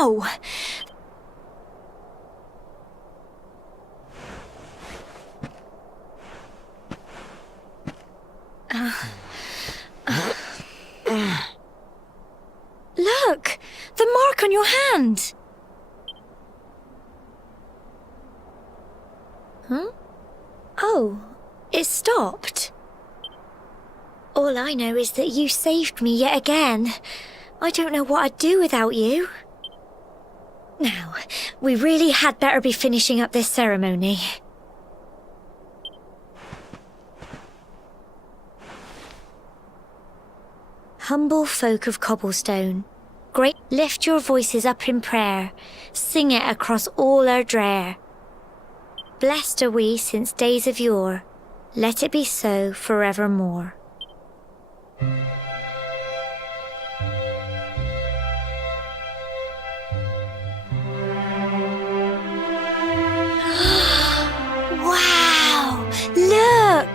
now! Look! The mark on your hand! Huh? Oh, it stopped. All I know is that you saved me yet again. I don't know what I'd do without you. Now, we really had better be finishing up this ceremony. Humble folk of Cobblestone, great, lift your voices up in prayer, sing it across all our drear. Blessed are we since days of yore, let it be so forevermore. Wow! Look!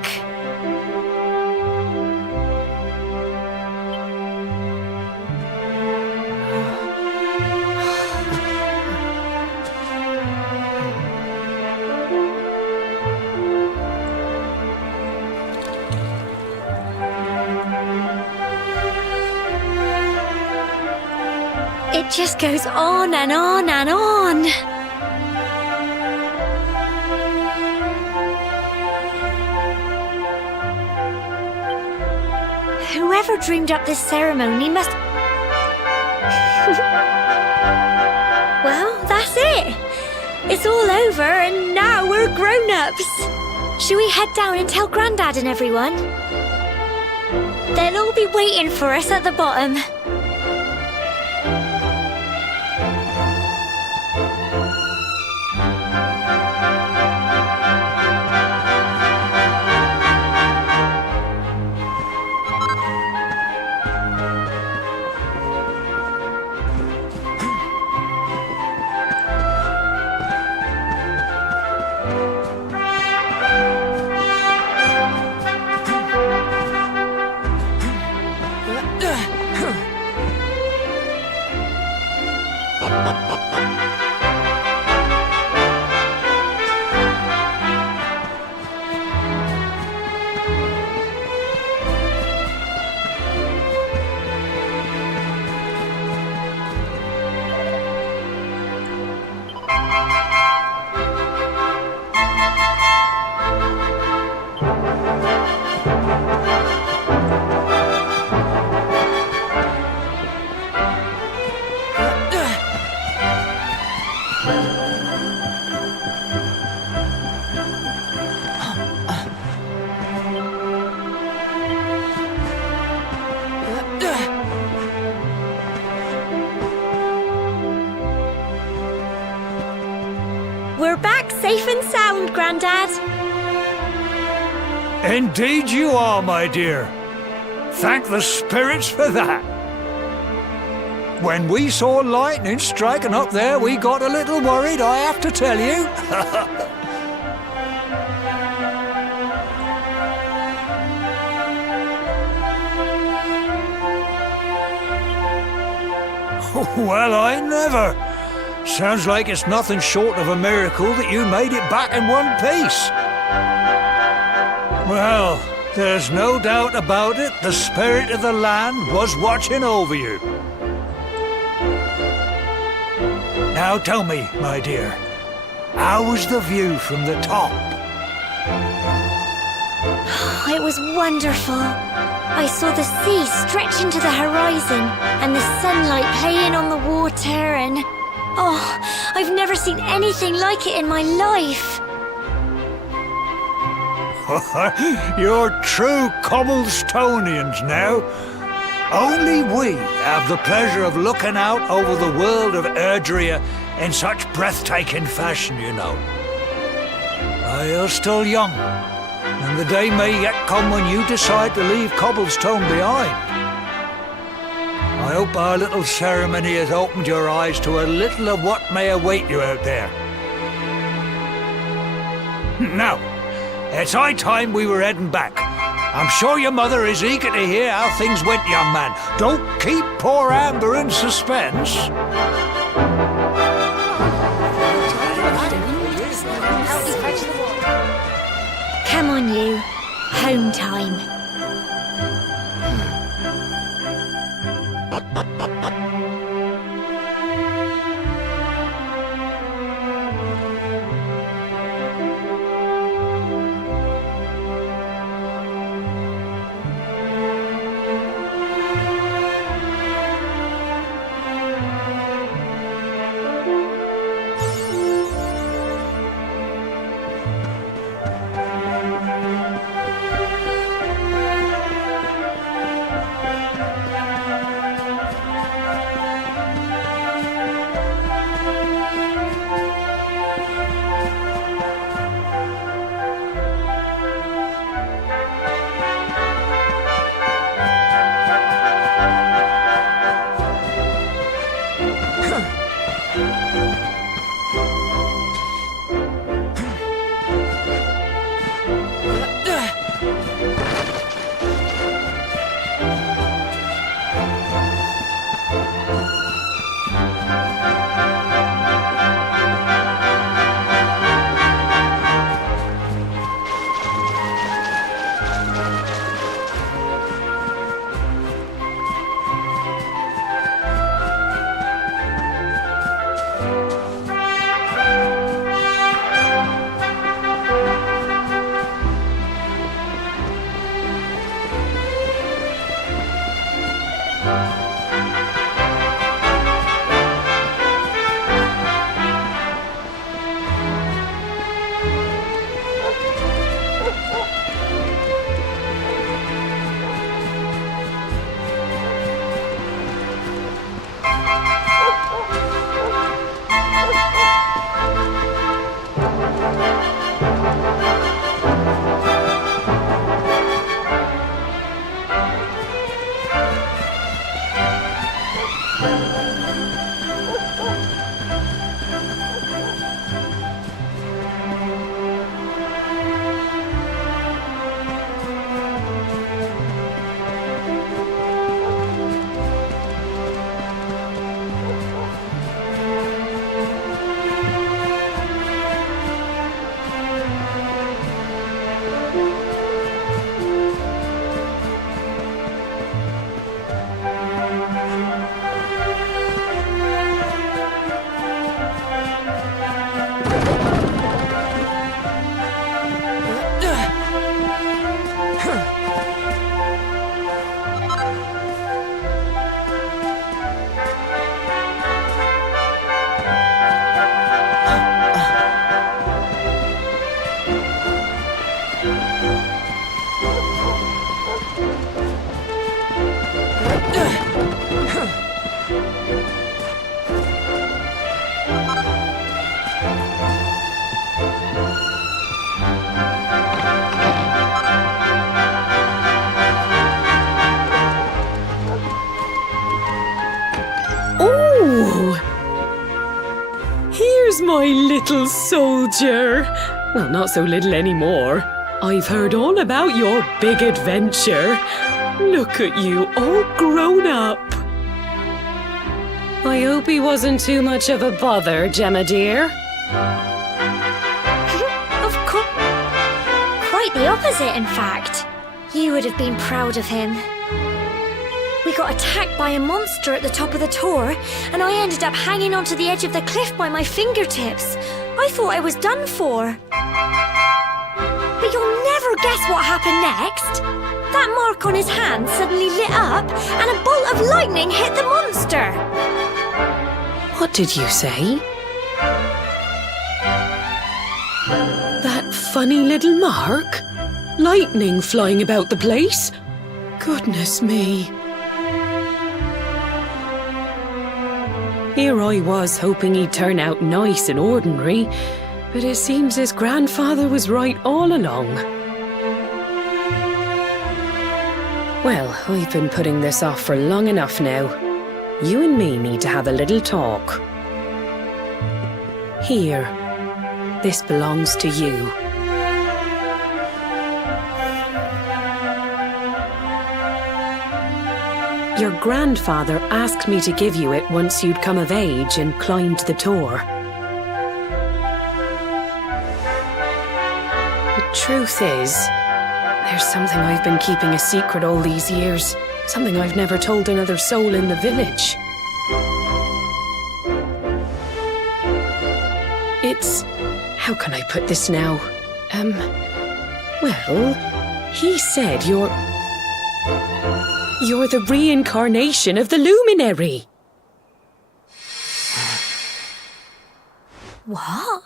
It just goes on and on and on. Whoever dreamed up this ceremony must... Well, that's it. It's all over and now we're grown-ups. Shall we head down and tell Grandad and everyone? They'll all be waiting for us at the bottom. We're back safe and sound, Grandad. Indeed you are, my dear. Thank the spirits for that. When we saw lightning striking up there, we got a little worried, I have to tell you. Well, I never. Sounds like it's nothing short of a miracle that you made it back in one piece. Well, there's no doubt about it, the spirit of the land was watching over you. Now tell me, my dear, how was the view from the top? It was wonderful. I saw the sea stretch into the horizon and the sunlight playing on the water and... Oh, I've never seen anything like it in my life. You're true Cobblestonians now. Only we have the pleasure of looking out over the world of Erdrea in such breathtaking fashion, you know. You're still young, and the day may yet come when you decide to leave Cobblestone behind. I hope our little ceremony has opened your eyes to a little of what may await you out there. Now, it's high time we were heading back. I'm sure your mother is eager to hear how things went, young man. Don't keep poor Amber in suspense. Come on, you. Home time. Here's my little soldier. Well, not so little anymore. I've heard all about your big adventure. Look at you, all grown up. I hope he wasn't too much of a bother, Gemma dear. Of course. Quite the opposite, in fact. You would have been proud of him. We got attacked by a monster at the top of the tor, and I ended up hanging onto the edge of the cliff by my fingertips. I thought I was done for. But you'll never guess what happened next. That mark on his hand suddenly lit up, and a bolt of lightning hit the monster. What did you say? That funny little mark? Lightning flying about the place? Goodness me. Here I was hoping he'd turn out nice and ordinary, but it seems his grandfather was right all along. Well, I've been putting this off for long enough now. You and me need to have a little talk. Here, this belongs to you. Your grandfather asked me to give you it once you'd come of age and climbed the tor. But truth is, there's something I've been keeping a secret all these years. Something I've never told another soul in the village. It's... how can I put this now? Well, he said you're the reincarnation of the luminary. What?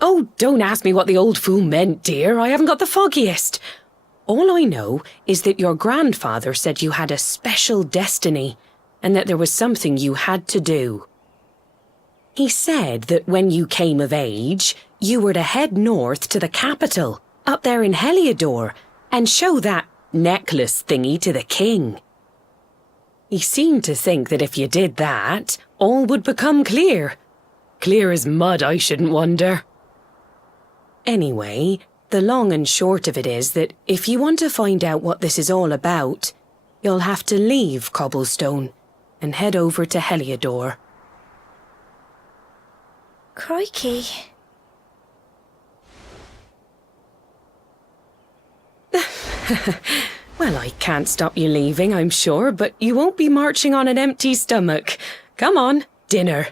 Oh, don't ask me what the old fool meant, dear. I haven't got the foggiest. All I know is that your grandfather said you had a special destiny and that there was something you had to do. He said that when you came of age, you were to head north to the capital, up there in Heliodor, and show that necklace thingy to the king. He seemed to think that if you did that, all would become clear. Clear as mud, I shouldn't wonder. Anyway, the long and short of it is that if you want to find out what this is all about, you'll have to leave Cobblestone and head over to Heliodor. Crikey. Well, I can't stop you leaving, I'm sure, but you won't be marching on an empty stomach. Come on, dinner.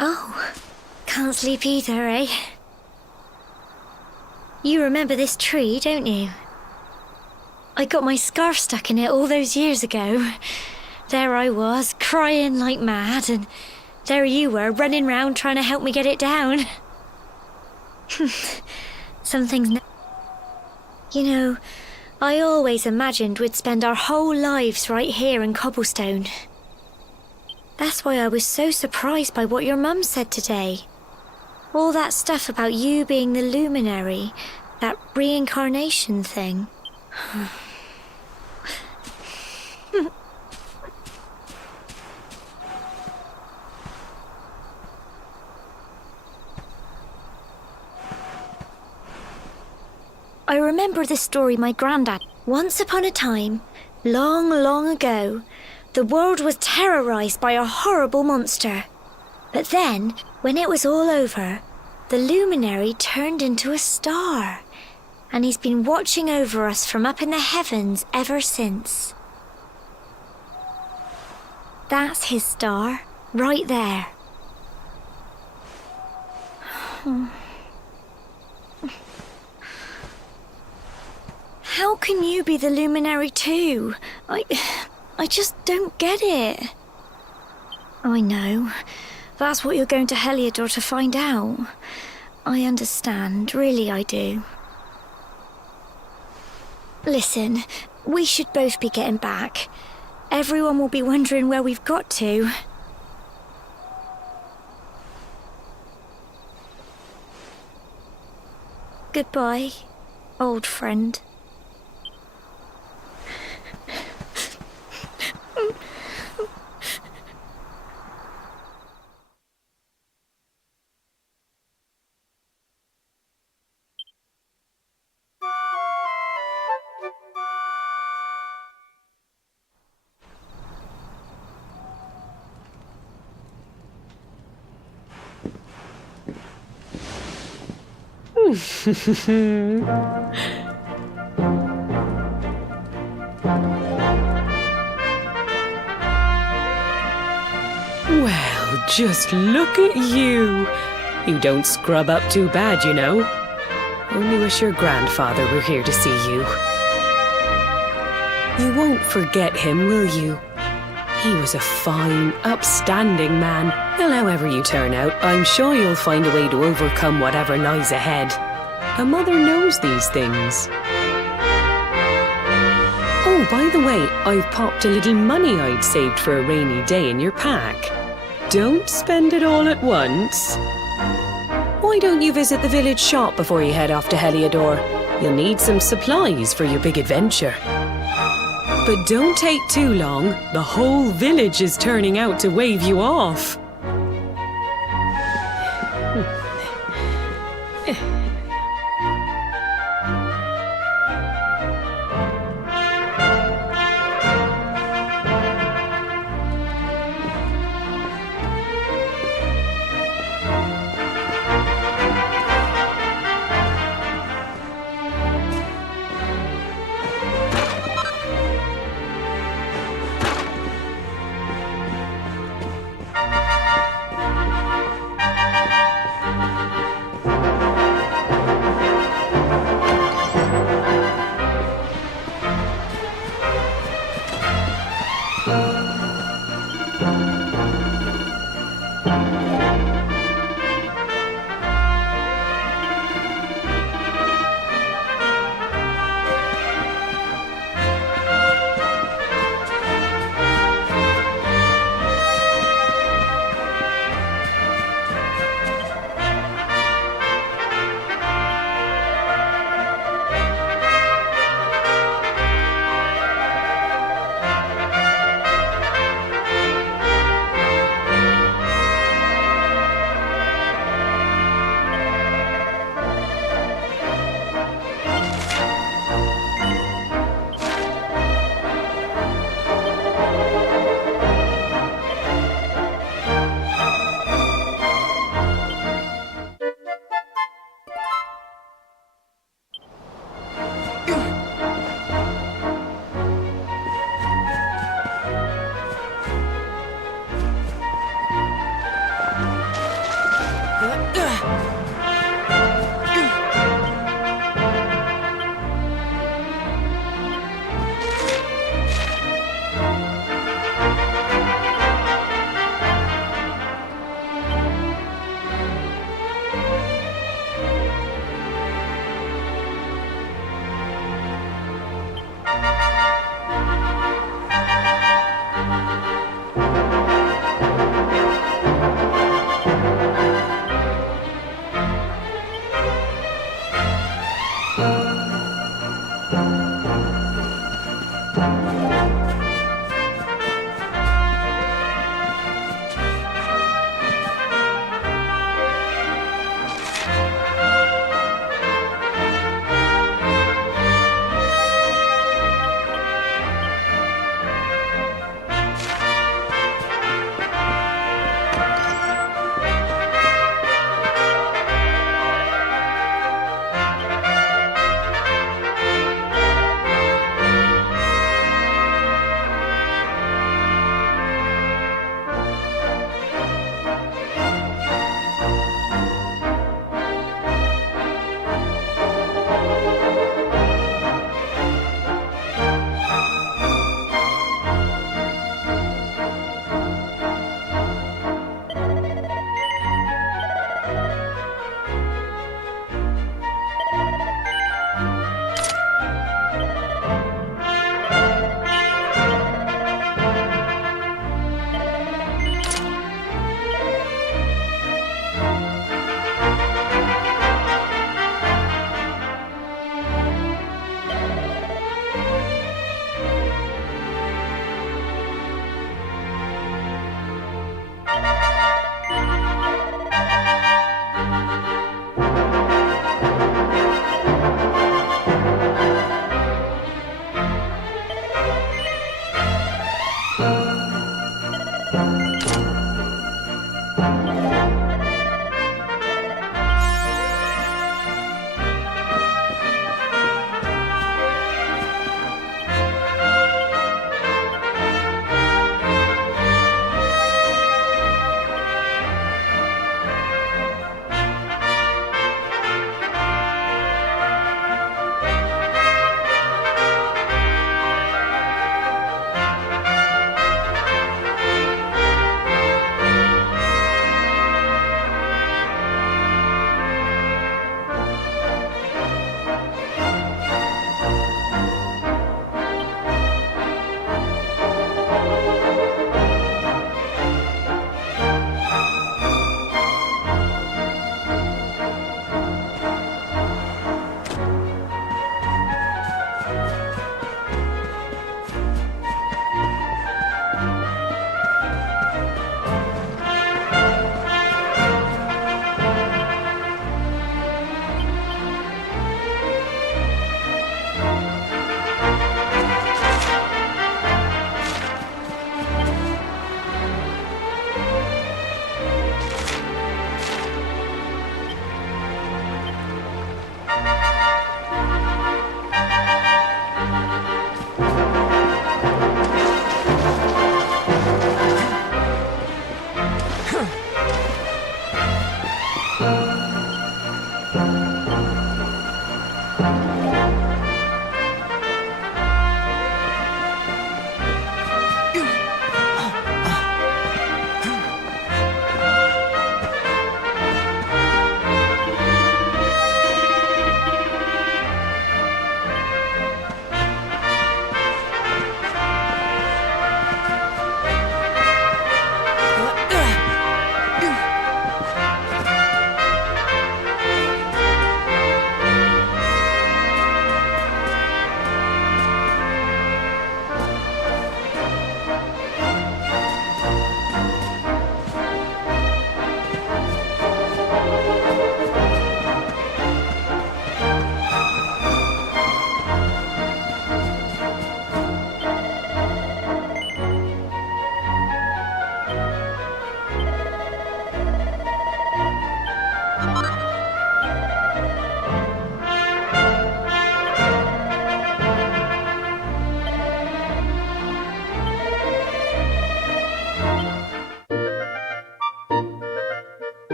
Oh, can't sleep either, eh? You remember this tree, don't you? I got my scarf stuck in it all those years ago. There I was, crying like mad, and there you were, running round trying to help me get it down. Some things... You know, I always imagined we'd spend our whole lives right here in Cobblestone. That's why I was so surprised by what your mum said today. All that stuff about you being the luminary, that reincarnation thing. I remember the story my granddad... Once upon a time, long, long ago, the world was terrorised by a horrible monster. But then, when it was all over, the luminary turned into a star. And he's been watching over us from up in the heavens ever since. That's his star, right there. How can you be the luminary too? I just don't get it. I know. That's what you're going to Heliodor to find out. I understand, really I do. Listen, we should both be getting back. Everyone will be wondering where we've got to. Goodbye, old friend. Well, just look at you. You don't scrub up too bad, you know. Only wish your grandfather were here to see you. You won't forget him, will you? He was a fine, upstanding man. Well, however you turn out, I'm sure you'll find a way to overcome whatever lies ahead. A mother knows these things. Oh, by the way, I've popped a little money I'd saved for a rainy day in your pack. Don't spend it all at once. Why don't you visit the village shop before you head off to Heliodor? You'll need some supplies for your big adventure. But don't take too long. The whole village is turning out to wave you off.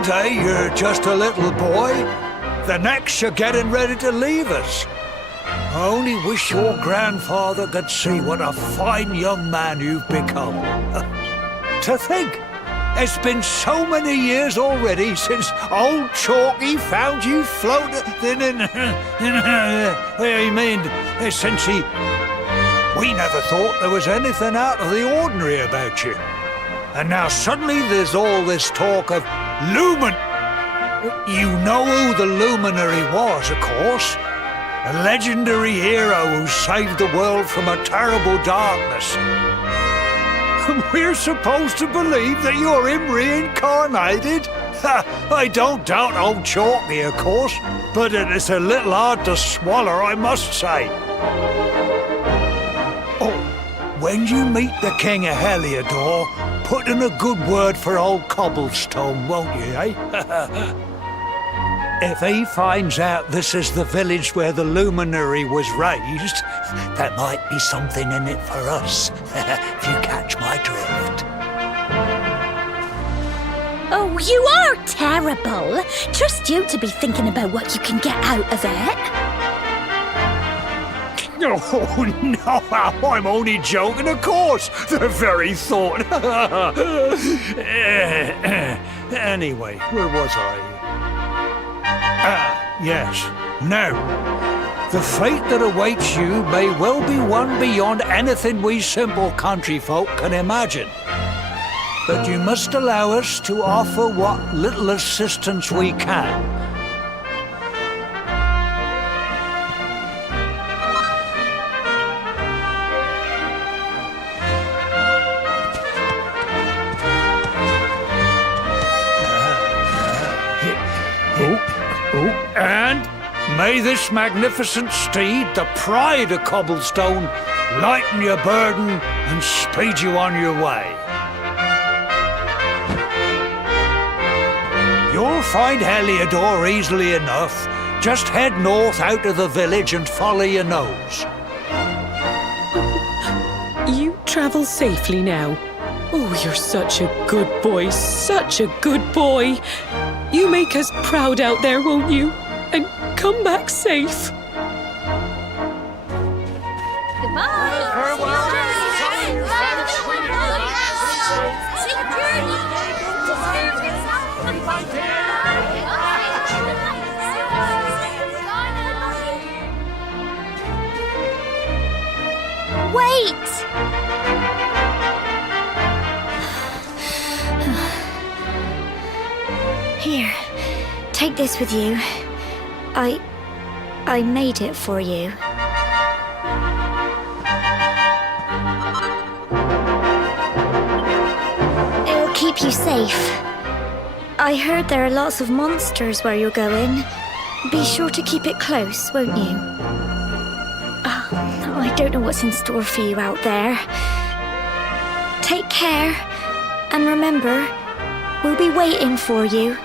one day you're just a little boy, the next you're getting ready to leave us. I only wish your grandfather could see what a fine young man you've become. To think, it's been so many years already since old Chalky found you floating since he... We never thought there was anything out of the ordinary about you. And now suddenly there's all this talk of Lumen. You know who the luminary was, of course. A legendary hero who saved the world from a terrible darkness. We're supposed to believe that you're him reincarnated? I don't doubt old Chalky, of course, but it's a little hard to swallow, I must say. Oh, when you meet the King of Heliodor, put in a good word for old Cobblestone, won't you, eh? If he finds out this is the village where the luminary was raised, there might be something in it for us, if you catch my drift. Oh, you are terrible. Trust you to be thinking about what you can get out of it. Oh, no, I'm only joking, of course. The very thought. Anyway, where was I? Yes. Now, the fate that awaits you may well be one beyond anything we simple country folk can imagine. But you must allow us to offer what little assistance we can. And may this magnificent steed, the pride of Cobblestone, lighten your burden and speed you on your way. You'll find Heliodor easily enough. Just head north out of the village and follow your nose. You travel safely now. Oh, you're such a good boy, such a good boy. You make us proud out there, won't you? And come back safe. Wait! Here, take this with you. I made it for you. It'll keep you safe. I heard there are lots of monsters where you're going. Be sure to keep it close, won't you? I don't know what's in store for you out there. Take care, and remember, we'll be waiting for you.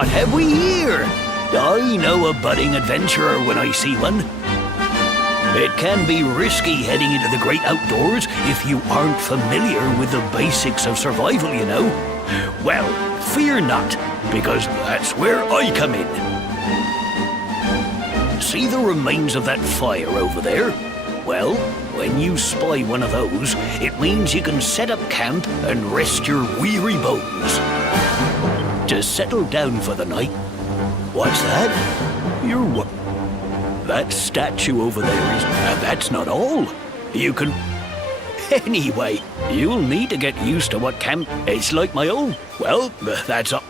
what have we here? I know a budding adventurer when I see one. It can be risky heading into the great outdoors if you aren't familiar with the basics of survival, you know. Well, fear not, because that's where I come in. See the remains of that fire over there? Well, when you spy one of those, it means you can set up camp and rest your weary bones. To settle down for the night. What's that? You're what? That statue over there is... that's not all. You can... Anyway, you'll need to get used to what camp is like my own. Well, that's up